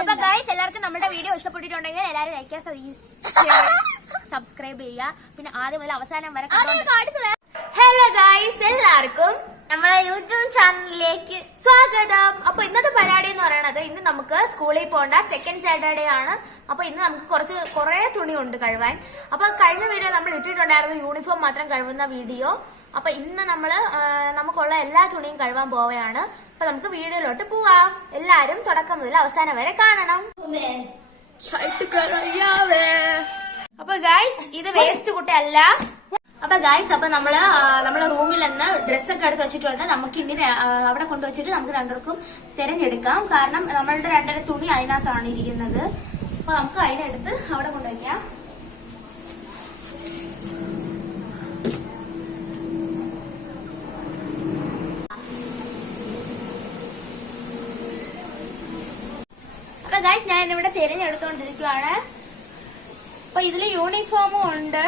അപ്പൊ ഗൈസ് എല്ലാവർക്കും നമ്മുടെ വീഡിയോ ഇഷ്ടപ്പെട്ടിട്ടുണ്ടെങ്കിൽ എല്ലാവരും ലൈക്ക് സബ്സ്ക്രൈബ് ചെയ്യുക. പിന്നെ ആദ്യം മുതൽ അവസാനം വരെ. ഹലോ ഗൈസ്, എല്ലാവർക്കും നമ്മളെ യൂട്യൂബ് ചാനലിലേക്ക് സ്വാഗതം. അപ്പൊ ഇന്നത്തെ പരിപാടി എന്ന് പറയുന്നത്, ഇന്ന് നമുക്ക് സ്കൂളിൽ പോകേണ്ട സെക്കൻഡ് സാറ്റർഡേ ആണ്. അപ്പൊ ഇന്ന് നമുക്ക് കുറെ തുണി ഉണ്ട് കഴുവാൻ. അപ്പൊ കഴിഞ്ഞ വീഡിയോ നമ്മൾ ഇട്ടിട്ടുണ്ടായിരുന്നു യൂണിഫോം മാത്രം കഴുകുന്ന വീഡിയോ. അപ്പൊ ഇന്ന് നമുക്കുള്ള എല്ലാ തുണിയും കഴുകാൻ പോവുകയാണ്. അപ്പൊ നമുക്ക് വീഡിയോയിലോട്ട് പോവാം. എല്ലാരും തുടക്കം മുതൽ അവസാനം വരെ കാണണം. അപ്പൊ ഗൈസ്, ഇത് വേസ്റ്റ് കുട്ടയല്ല. അപ്പൊ ഗൈസ്, അപ്പൊ നമ്മളെ റൂമിൽ നിന്ന് ഡ്രസ്സൊക്കെ എടുത്ത് വെച്ചിട്ടുണ്ട്. നമുക്ക് ഇനി അവിടെ കൊണ്ടുവച്ചിട്ട് നമുക്ക് രണ്ടുപേർക്കും തിരഞ്ഞെടുക്കാം. കാരണം നമ്മളുടെ രണ്ടര തുണി അതിനകത്താണ് ഇരിക്കുന്നത്. അപ്പൊ നമുക്ക് അതിനെടുത്ത് അവിടെ കൊണ്ടുവയ്ക്കാം. അപ്പൊ ഗൈസ്, ഞാൻ ഇവിടെ തിരഞ്ഞെടുത്തോണ്ടിരിക്കുവാണ്. അപ്പൊ ഇതില് യൂണിഫോമും ഉണ്ട്.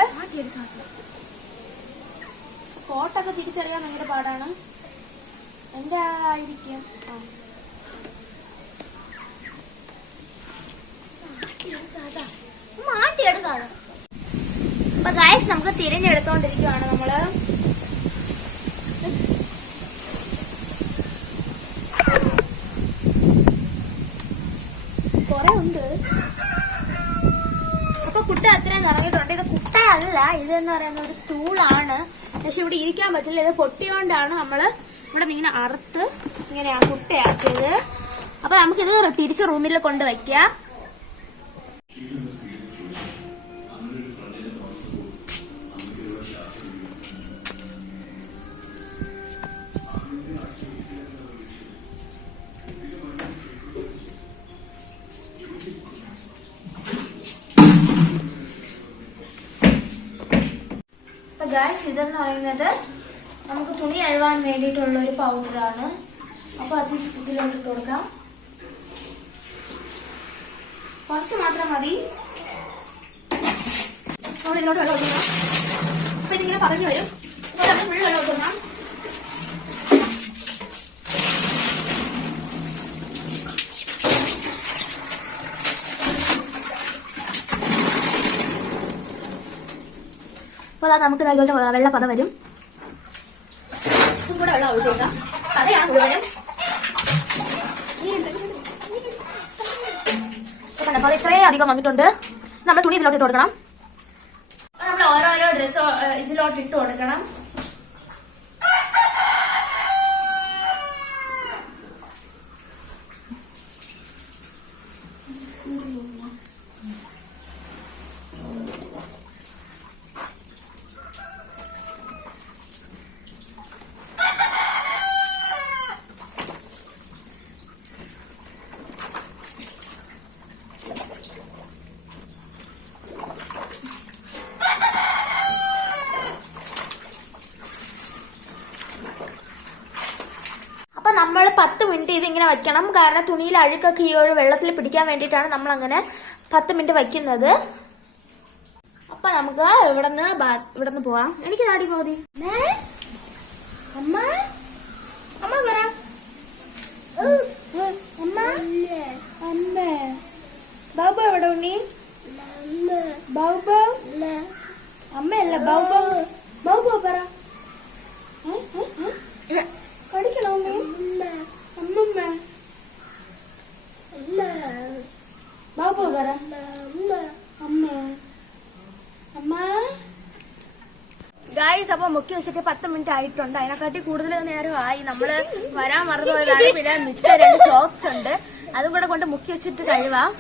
കോട്ടൊക്കെ തിരിച്ചറിയാൻ ഭയങ്കര പാടാണ്. എന്റെ ആയിരിക്കും. മാറ്റിയെടുക്കാതെ. അപ്പൊ ഗൈസ്, നമുക്ക് തിരഞ്ഞെടുത്തോണ്ടിരിക്കുവാണ് നമ്മള്. കൊറേ ഉണ്ട്. അപ്പൊ കുട്ട അത്രയും നിറങ്ങിയിട്ടുണ്ട്. ഇത് കുട്ടയല്ല, ഇതെന്ന് പറയുന്ന ഒരു സ്റ്റൂളാണ്. പക്ഷെ ഇവിടെ ഇരിക്കാൻ പറ്റില്ല. ഇത് പൊട്ടിയോണ്ടാണ് നമ്മള് ഇവിടെ ഇങ്ങനെ അറുത്ത് ഇങ്ങനെയാ കുട്ടയാക്കിയത്. അപ്പൊ നമുക്കിത് തിരിച്ച് റൂമിൽ കൊണ്ടുവയ്ക്കാം. ഗൈസ്, ഇതെന്ന് പറയുന്നത് നമുക്ക് തുണി കഴുകാൻ വേണ്ടിയിട്ടുള്ള ഒരു പൗഡറാണ്. അപ്പൊ അത് ഇതിലോട്ട് ഇട്ട് കൊടുക്കാം. കുറച്ച് മാത്രം മതി. നമ്മൾ ഇതിലോട്ട് വെള്ളം കൊടുക്കണം. അപ്പൊ ഇതിങ്ങനെ പറഞ്ഞു വരും. നമ്മൾ ഫുൾ വെള്ളം കൊടുക്കണം. അപ്പൊ അതാ നമുക്ക് ഇതുപോലത്തെ വെള്ളപ്പത വരും. കൂടെ വെള്ളം ഒഴിച്ചേക്കാം. പതയാണ് മുഴുവനും. അപ്പൊ ഇത്രയും അധികം വന്നിട്ടുണ്ട്. നമ്മൾ തുണി ഇതിലോട്ട് ഇട്ട് കൊടുക്കണം. നമ്മൾ ഓരോരോ ഡ്രസ്സ് ഇതിലോട്ട് ഇട്ട് കൊടുക്കണം. നമ്മൾ 10 മിനിറ്റ് ഇതിങ്ങനെ വയ്ക്കണം. കാരണം തുണിയിൽ അഴുക്കൊക്കെ ഈ ഒരു വെള്ളത്തിൽ പിടിക്കാൻ വേണ്ടിയിട്ടാണ് നമ്മൾ അങ്ങനെ 10 മിനിറ്റ് വയ്ക്കുന്നത്. അപ്പൊ നമുക്ക് ഇവിടുന്ന് പോവാം. എനിക്ക് നാടി പോതി. അമ്മ അമ്മ പറ. അമ്മ അമ്മ ബാബു എവിടെ ഉണ്ണി? ബാബു അമ്മയല്ല, ബാബു ബാബു പറ. കടിക്കണോ ഉണ്ണി? അമ്മമ്മ ബാബു പറ. അമ്മ അമ്മ. ഗൈസ്, അപ്പൊ മുക്കി വെച്ചിട്ട് 10 മിനിറ്റ് ആയിട്ടുണ്ട്. അതിനെക്കാട്ടി കൂടുതൽ നേരമായി. നമ്മള് വരാൻ മറന്നുപോയതാണ്. പിന്നെ മിക്ക 2 സോക്സ് ഉണ്ട്. അതും കൂടെ കൊണ്ട് മുക്കി വെച്ചിട്ട് കഴുകാം.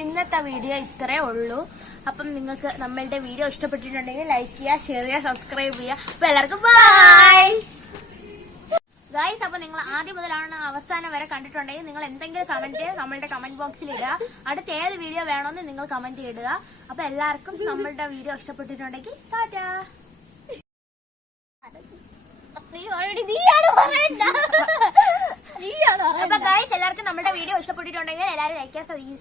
ഇന്നത്തെ വീഡിയോ ഇത്രേ ഉള്ളൂ. അപ്പം നിങ്ങൾക്ക് നമ്മളുടെ വീഡിയോ ഇഷ്ടപ്പെട്ടിട്ടുണ്ടെങ്കിൽ ലൈക്ക് ചെയ്യുക, ഷെയർ ചെയ്യുക, സബ്സ്ക്രൈബ് ചെയ്യുക. അപ്പൊ എല്ലാവർക്കും ബൈ ഗൈസ്. അപ്പൊ നിങ്ങൾ ആദ്യം മുതലാണ് അവസാനം വരെ കണ്ടിട്ടുണ്ടെങ്കിൽ നിങ്ങൾ എന്തെങ്കിലും കമന്റ് നമ്മളുടെ കമന്റ് ബോക്സിൽ ഇടുക. അടുത്ത ഏത് വീഡിയോ വേണമെന്ന് നിങ്ങൾ കമന്റ് ഇടുക. അപ്പൊ എല്ലാവർക്കും നമ്മളുടെ വീഡിയോ ഇഷ്ടപ്പെട്ടിട്ടുണ്ടെങ്കിൽ ടാറ്റാ. അപ്പൊ ഗൈസ് എല്ലാവർക്കും നമ്മുടെ വീഡിയോ ഇഷ്ടപ്പെട്ടിട്ടുണ്ടെങ്കിൽ എല്ലാവരും ലൈക്ക് ചെയ്യുക,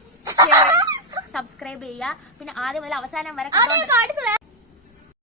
സബ്സ്ക്രൈബ് ചെയ്യുക. പിന്നെ ആദ്യം മുതൽ അവസാനം വരെ